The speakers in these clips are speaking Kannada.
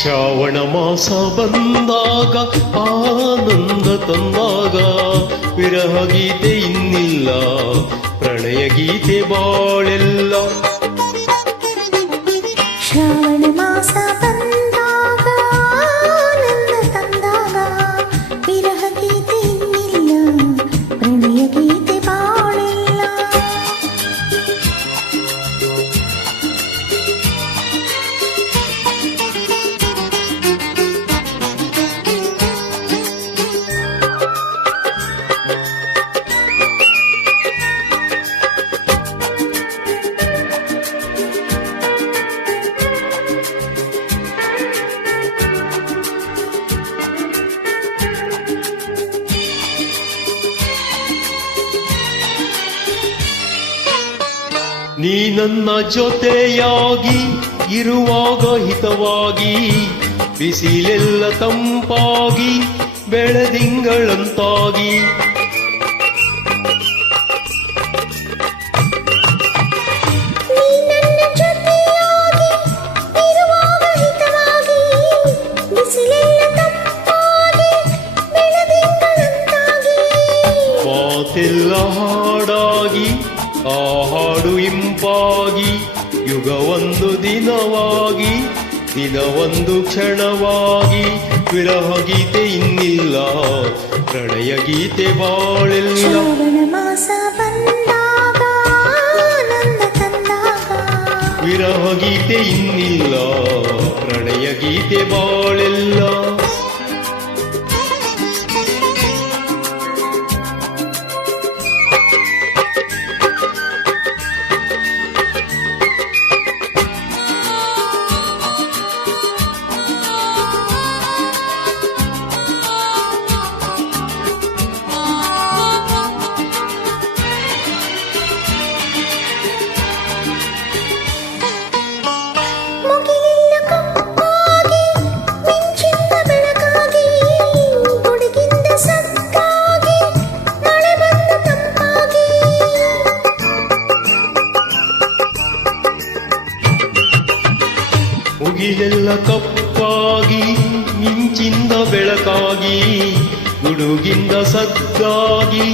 ಶ್ರಾವಣ ಮಾಸ ಬಂದಾಗ ಆನಂದ ತಂದಾಗ ವಿರಹ ಗೀತೆ ಇನ್ನಿಲ್ಲ, ಪ್ರಣಯ ಗೀತೆ ಬಾಳೆಲ್ಲ. ಶ್ರಾವಣ ಮಾಸ ಬಂದಾಗ ಆನಂದ ತಂದಾಗ ವಿರಹ ಗೀತೆ ಇನ್ನಿಲ್ಲ, ಪ್ರಣಯ ಗೀತೆ ಬಾಳೆಲ್ಲ. ನೀ ನನ್ನ ಜೊತೆಯಾಗಿ ಇರುವಾಗ ಹಿತವಾಗಿ, ಬಿಸಿಲೆಲ್ಲ ತಂಪಾಗಿ ಬೆಳದಿಂಗಳಂತಾಗಿ. ಮಾತೆಲ್ಲ ಹಾಡಾಗಿ ಆ ಹಾಡು ಇಂಪಾಗಿ, ಯುಗವೊಂದು ದಿನವಾಗಿ ದಿನವೊಂದು ಕ್ಷಣವಾಗಿ. ವಿರಹ ಗೀತೆ ಇನ್ನಿಲ್ಲ, ಪ್ರಣಯ ಗೀತೆ ಬಾಳೆಲ್ಲ. ಶ್ರಾವಣ ಮಾಸ ಬಂದಾಗ ಆನಂದ ತಂದಾಗ ವಿರಹ ಗೀತೆ ಇನ್ನಿಲ್ಲ, ಪ್ರಣಯ ಗೀತೆ ಬಾಳೆಲ್ಲ. ಮುಗಿಲೆಲ್ಲ ಕಪ್ಪಾಗಿ ಮಿಂಚಿಂದ ಬೆಳಕಾಗಿ, ಗುಡುಗಿಂದ ಸದ್ದಾಗಿ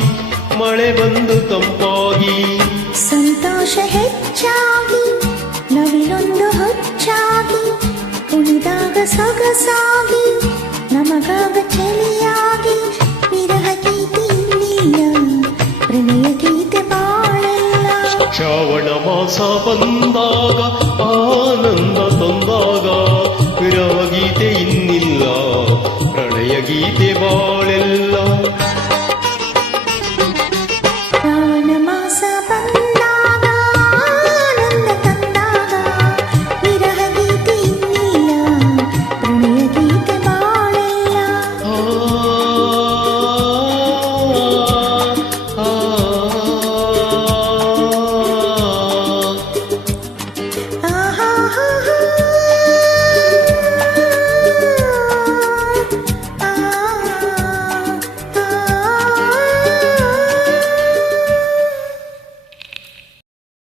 ಮಳೆ ಬಂದು ತಂಪಾಗಿ. ಸಂತೋಷ ಹೆಚ್ಚಾಗಿ ನವಿಲೊಂದು ಹೊಚ್ಚಾಗಿ, ಕುಣಿದಾಗ ಸೊಗಸಾಗಿ ನಮಗಾಗ ಚಳಿಯಾಗಿ. ವಿರಹ ಗೀತೆ ಇನ್ನಿಲ್ಲ, ಪ್ರಣಯ ಗೀತೆ ಬಾಳೆಲ್ಲ. ಶ್ರಾವಣ ಮಾಸ ಬಂದಾಗ ಆನಂದ ತಂದಾಗ ವಿರಹ ಗೀತೆ ಇನ್ನಿಲ್ಲ, ಪ್ರಣಯ ಗೀತೆ ಬಾಳೆಲ್ಲ.